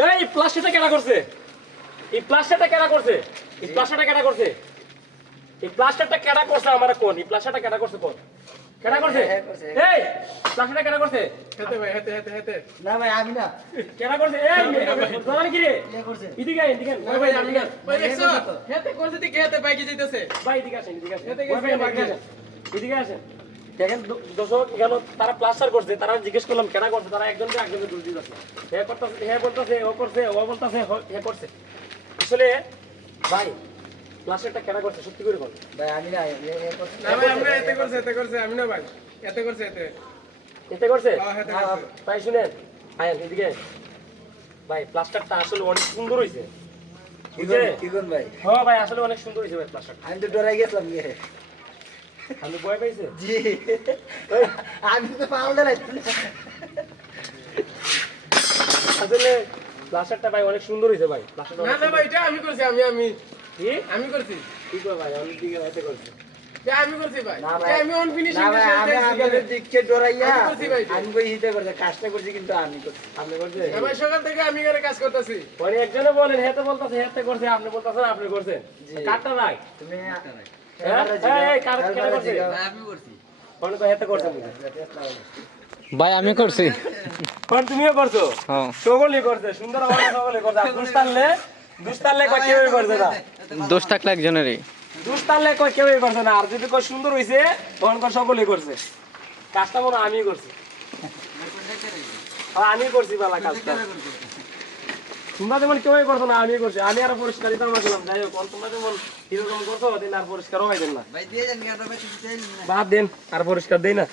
এই প্লাস্টারটা কেডা করছে? এই প্লাস্টারটা কেডা করছে? এই প্লাস্টারটা কেডা করছে? এই প্লাস্টারটা কেডা করছে আমারে কোন? এই প্লাস্টারটা কেডা করছে কোন? কেডা করছে? এই প্লাস্টারটা কেডা করছে? হেতে ভাই হেতে না ভাই আমি না কেডা করছে? এই জানেন কি রে? কে করছে এদিকে আয়, এদিকে আয়। ভাই আমি না ভাই দেখছো হেতে করছে কি হেতে বাইকে যাইতেছে ভাই এদিকে আসেন, এদিকে আসেন। এদিকে আসেন, এদিকে আসেন। এদিকে আসেন। দেখেন দর্শক এখানে তারা প্লাস্টার করছে, তারা জিজ্ঞেস করলাম কেডা করছে, তারা একজনকে একজনকে দোষ দিতেছে। হে করতেছে, হে বলতেছে, ও করছে, ও বলতেছে, হে করছে। আসলে ভাই প্লাস্টারটা কেডা করছে সত্যি করে বল। ভাই আমি না করছে না ভাই আমরা হেতে করছে আমি না ভাই হেতে করছে হেতে এতে করছে? হ্যাঁ হেতে না, করছে ভাই শুনেন, আয়েন এদিকে। ভাই প্লাস্টারটা আসলে অনেক সুন্দর হয়েছে। কি কোন ভাই হ্যাঁ ভাই আসলে অনেক সুন্দর হয়েছে ভাই প্লাস্টারটা। আমি তো ডরাই গেছিলাম গিয়ে আমি ভয় পাইছে। জি ওই, আমি তো পাগল ডরাই আসলে প্লাস্টারটা ভাই অনেক সুন্দর হয়েছে ভাই। প্লাস্টারটা না না ভাই এটা আমি করছি আমি কি আমি করছি কি কর ভাই আমি দিকে এতে করছি। এটা আমি করছি ভাই না এটা ভাই আমি অন ফিনিশিং না ভাই আমি আপনাদের দিককে ডরাইয়া আমি করছি ভাই এটা। আমি কই হিতে করছে কাজটা করছি কিন্তু আমি করছি আপনি করছে? ভাই সকাল থেকে আমি এখানে কাজ করতেছি পরে একজনে বলেন হেতে বলতাছে হেতে করছে, আপনি বলতাছেন আপনি করছেন। জি। কাটটা নাই। তুমি হ্যাঁ? এই কার কেন করছে? আমি করছি কোন তো হেতে করছে বুঝি। ভাই আমি করছি কোন তুমিও করছো? হ্যাঁ সকলই করছে, সুন্দর আমার সকলে করছে। আর দুস্তানলে কই কেউই করছে না। দোষ থাকলে একজনেরই দুস্তানলে কই কেউই করছে না। আর যদি কই সুন্দর হইছে তখন কই সকলেই করছে। কাজটা মনে হয় আমিই করছি। হ্যাঁ আমি করছি বালা কাজটা। তোমরা যেমন কেউই করছো না, আমি করছি। আমি আর পরিষ্কার দিতে পারছিলাম। যাই হোক তোমরা যেমন এরকম করছো দিন আর পরিষ্কারও হইতেন না। ভাই দিয়ে যান গাড়ি ভাই কিছু চাই না বাদ দেন আর পরিষ্কার দেই না।